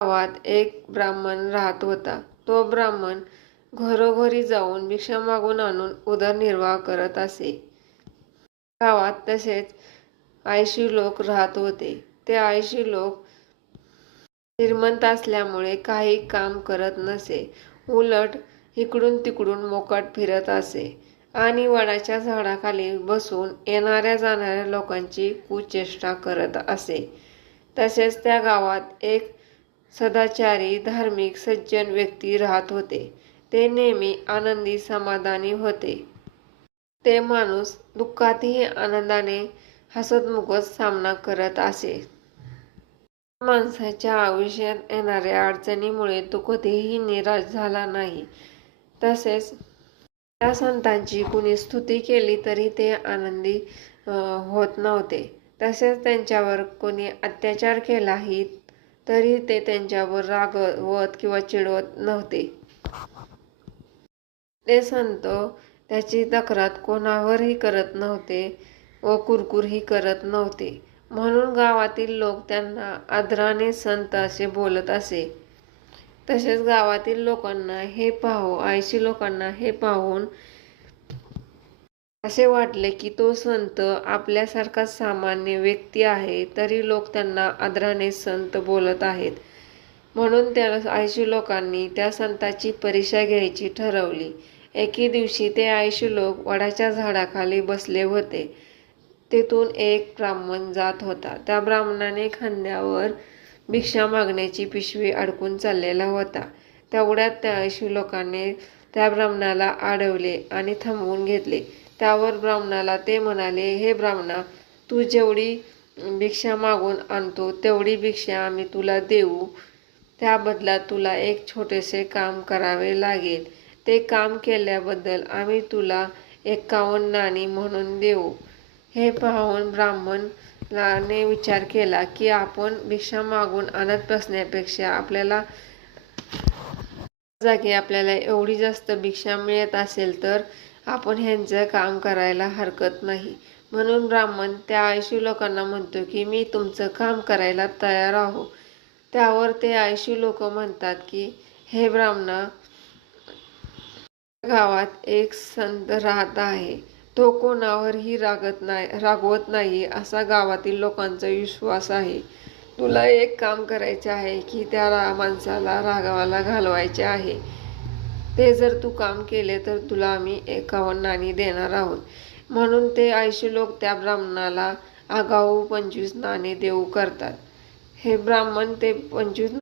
गावात एक ब्राह्मण राहत होता. तो ब्राह्मण घरोघरी जाऊन भिक्षा मागून आणून उदरनिर्वाह करत असे. गावात तसेच 80 लोक राहत होते. ते 80 लोक श्रीमंत असल्यामुळे काही काम करत नसे. उलट इकडून तिकडून मोकाट फिरत असे आणि वडाच्या झाडाखाली बसून येणाऱ्या जाणाऱ्या लोकांची कुचेष्टा करत असे. तसेच त्या गावात एक सदाचारी, धार्मिक, सज्जन व्यक्ती राहत होते. ते नेहमी आनंदी, समाधानी होते. ते माणूस दुःखातही आनंदाने हसतमुखत सामना करत असे. माणसाच्या आयुष्यात येणाऱ्या अडचणीमुळे तो कधीही निराश झाला नाही. तसेच त्या संतांची कुणी स्तुती केली तरी ते आनंदी होत नव्हते. तसेच त्यांच्यावर कोणी अत्याचार केलाही तरी ते त्यांच्यावर रागवत किंवा चिडवत नव्हते. ते संत त्याची तक्रार कोणावरही करत नव्हते व कुरकुरही करत नव्हते. म्हणून गावातील लोक त्यांना आदराने संत असे बोलत असे. तसेच गावातील लोकांना हे 80 लोकांना हे पाहून असे वाटले की तो संत आपल्यासारखा सामान्य व्यक्ती आहे, तरी लोक त्यांना आदराने संत बोलत आहेत. म्हणून त्या 80 लोकांनी त्या संताची परीक्षा घ्यायची ठरवली. एके दिवशी ते 80 लोक वडाच्या झाडाखाली बसले होते. तेथून एक ब्राह्मण जात होता. त्या ब्राह्मणाने खांद्यावर भिक्षा मागण्याची पिशवी अडकून चाललेला होता. तेवढ्यात त्या 80 लोकांनी त्या ब्राह्मणाला अडवले आणि थांबवून घेतले. त्यावर ब्राह्मणाला ते म्हणाले, "हे ब्राह्मणा, तू जेवढी भिक्षा मागून आणतो तेवढी भिक्षा आम्ही तुला देऊ. त्या बदल्यात तुला एक छोटेसे काम करावे लागेल. ते काम केल्याबद्दल आम्ही तुला 51 नाणी म्हणून देऊ." हे पाहून ब्राह्मणाने विचार केला की आपण भिक्षा मागून आणत बसण्यापेक्षा आपल्याला जागी आपल्याला एवढी जास्त भिक्षा मिळत असेल तर आपण ह्यांचं काम करायला हरकत नाही. म्हणून ब्राह्मण त्या 80 लोकांना म्हणतो की मी तुमचं काम करायला तयार आहो. त्यावर ते 80 लोक म्हणतात की हे ब्राह्मणा, गावात एक संत राहत आहे. तो कोणावरही रागवत नाही असा गावातील लोकांचा विश्वास आहे. तुला एक काम करायचे आहे की त्या माणसाला रागावाला घालवायचे आहे. ते जर तू काम केले तर तुला आम्ही 51 नाणी देणार आहोत. म्हणून ते 80 लोक त्या ब्राह्मणाला आगाऊ 25 नाणे देऊ करतात. हे ब्राह्मण ते 25